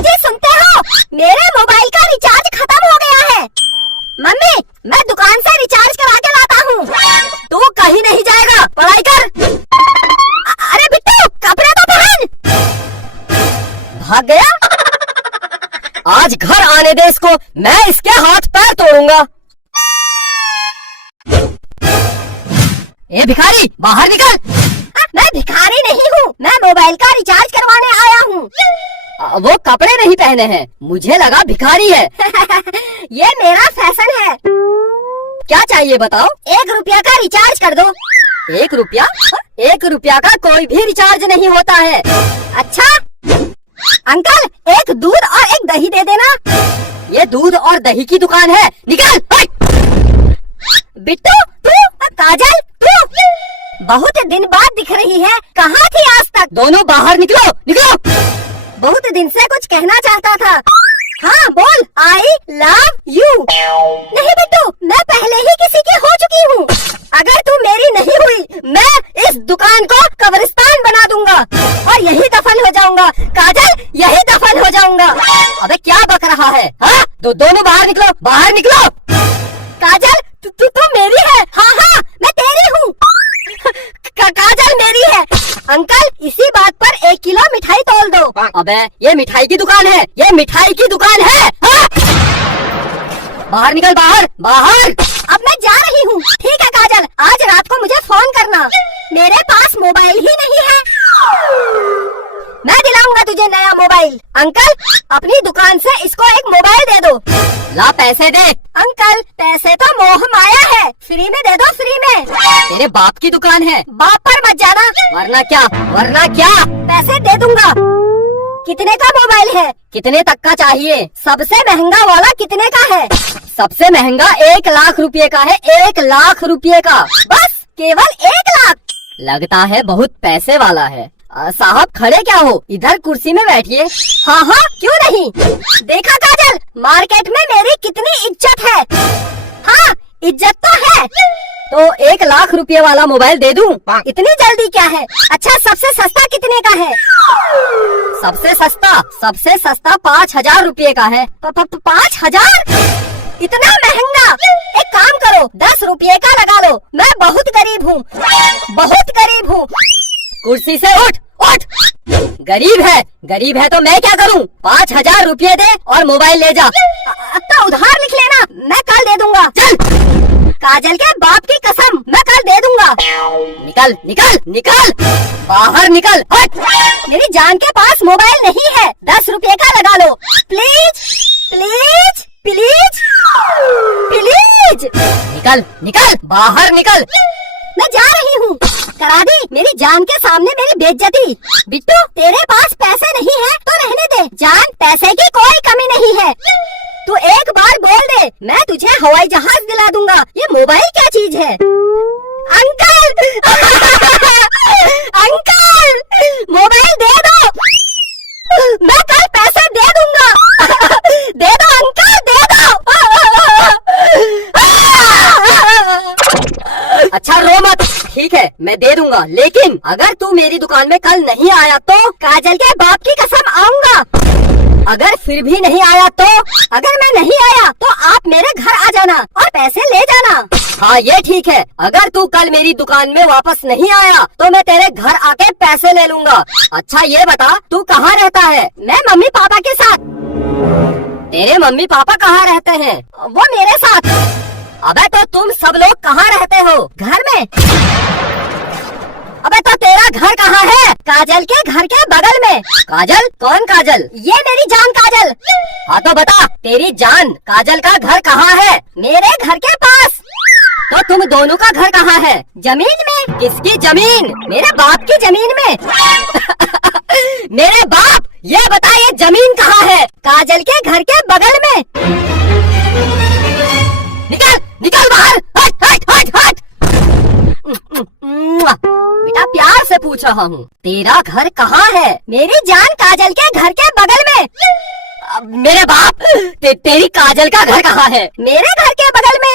जी सुनते हो, मेरे मोबाइल का रिचार्ज खत्म हो गया है। मम्मी, मैं दुकान से रिचार्ज करा के लाता हूँ। तू कहीं नहीं जाएगा, पढ़ाई कर। अरे बिट्टू, कपड़े तो पहन। भाग गया। आज घर आने दे इसको, मैं इसके हाथ पैर तोड़ूंगा। ए भिखारी, बाहर निकल। मैं भिखारी नहीं हूँ, मैं मोबाइल का रिचार्ज करवाने आया हूँ। वो कपड़े नहीं पहने हैं, मुझे लगा भिखारी है। ये मेरा फैशन है। क्या चाहिए बताओ? 1 रुपया का रिचार्ज कर दो। 1 रुपया? 1 रुपया का कोई भी रिचार्ज नहीं होता है। अच्छा अंकल, एक दूध और एक दही दे देना। ये दूध और दही की दुकान है, निकल। बिट्टू, तू? काजल, तू? बहुत दिन बाद दिख रही है, कहाँ थी आज तक? दोनों बाहर निकलो, निकलो। बहुत दिन से कुछ कहना चाहता था। हाँ बोल, आई लव यू। नहीं बिट्टू, मैं पहले ही किसी की हो चुकी हूँ। अगर तू मेरी नहीं हुई, मैं इस दुकान को कब्रिस्तान बना दूंगा और यही दफन हो जाऊंगा। काजल, यही दफन हो जाऊंगा। अबे क्या बक रहा है? हाँ? दोनों बाहर निकलो, बाहर निकलो। काजल, तू मेरी है। हाँ हाँ, मैं तेरी हूँ। काजल मेरी है। अंकल, इसी बात पर 1 किलो मिठाई तोल दो। अबे ये मिठाई की दुकान है, ये मिठाई की दुकान है। हाँ? बाहर निकल, बाहर बाहर। अब मैं जा रही हूँ। ठीक है काजल, आज रात को मुझे फोन करना। मेरे पास मोबाइल ही नहीं है। मैं दिलाऊंगा तुझे नया मोबाइल। अंकल, अपनी दुकान से इसको एक मोबाइल दे दो। ला पैसे दे। अंकल, पैसे तो मोह माया है, फ्री में दे दो, फ्री में। तेरे बाप की दुकान है, बाप पर मत जाना। वरना क्या, वरना क्या? पैसे दे दूंगा। कितने का मोबाइल है? कितने तक का चाहिए? सबसे महंगा वाला कितने का है? सबसे महंगा 1 लाख रुपए का है। 1 लाख रुपए का? बस केवल 1 लाख? लगता है बहुत पैसे वाला है। साहब खड़े क्या हो, इधर कुर्सी में बैठिए। हाँ हाँ, क्यों नहीं। देखा काजल, मार्केट में मेरी कितनी इज्जत है। हाँ, इज्जत तो है। तो 1 लाख रुपए वाला मोबाइल दे दूं? इतनी जल्दी क्या है? अच्छा, सबसे सस्ता कितने का है? सबसे सस्ता 5,000 रुपए का है। 5,000? इतना महंगा? एक काम करो, 10 रुपए का लगा लो। मैं बहुत गरीब हूँ, बहुत गरीब हूँ। कुर्सी से उठ, उठ। गरीब है तो मैं क्या करूं? 5,000 रुपये दे और मोबाइल ले जा। तो उधार लिख लेना, मैं कल दे दूंगा। चल। काजल के बाप की कसम, मैं कल दे दूंगा। निकल निकल निकल, बाहर निकल, हट। मेरी जान के पास मोबाइल नहीं है, 10 रुपए का लगा लो। Please please please please. निकल निकल, बाहर निकल। मैं जा रही हूँ। करा दी मेरी जान के सामने मेरी बेइज्जती। बिट्टू, तेरे पास पैसे नहीं है तो रहने दे। जान, पैसे की कोई कमी नहीं है। तू एक बार बोल दे, मैं तुझे हवाई जहाज दिला दूंगा। ये मोबाइल क्या चीज है? अंकल अंकल, मोबाइल दे दो। मैं कल पैसे दे दूंगा। दे दो अंकल, दे दो। अच्छा रो मत, ठीक है मैं दे दूंगा, लेकिन अगर तू मेरी दुकान में कल नहीं आया तो काजल के बाप की कसम आऊंगा। अगर फिर भी नहीं आया तो? अगर मैं नहीं आया तो आप मेरे घर आ जाना और पैसे ले जाना। हाँ ये ठीक है, अगर तू कल मेरी दुकान में वापस नहीं आया तो मैं तेरे घर आके पैसे ले लूंगा। अच्छा ये बता, तू कहाँ रहता है? मैं मम्मी पापा के साथ। तेरे मम्मी पापा कहाँ रहते हैं? वो मेरे साथ। अबे तो तुम सब लोग कहाँ रहते हो? घर में। अबे तो तेरा घर कहाँ है? काजल के घर के बगल में। काजल? कौन काजल? ये मेरी जान काजल। हाँ तो बता, तेरी जान काजल का घर कहाँ है? मेरे घर के पास। तो तुम दोनों का घर कहाँ है? जमीन में। किसकी जमीन? मेरे बाप की जमीन में। मेरे बाप, ये बता ये जमीन कहाँ है? काजल के घर के बगल में। निकल निकल बाहर, हट हट हट हट। बेटा प्यार से पूछ रहा हूँ, तेरा घर कहाँ है? मेरी जान काजल के घर के बगल में। मेरे बाप, तेरी काजल का घर कहाँ है? मेरे घर के बगल में।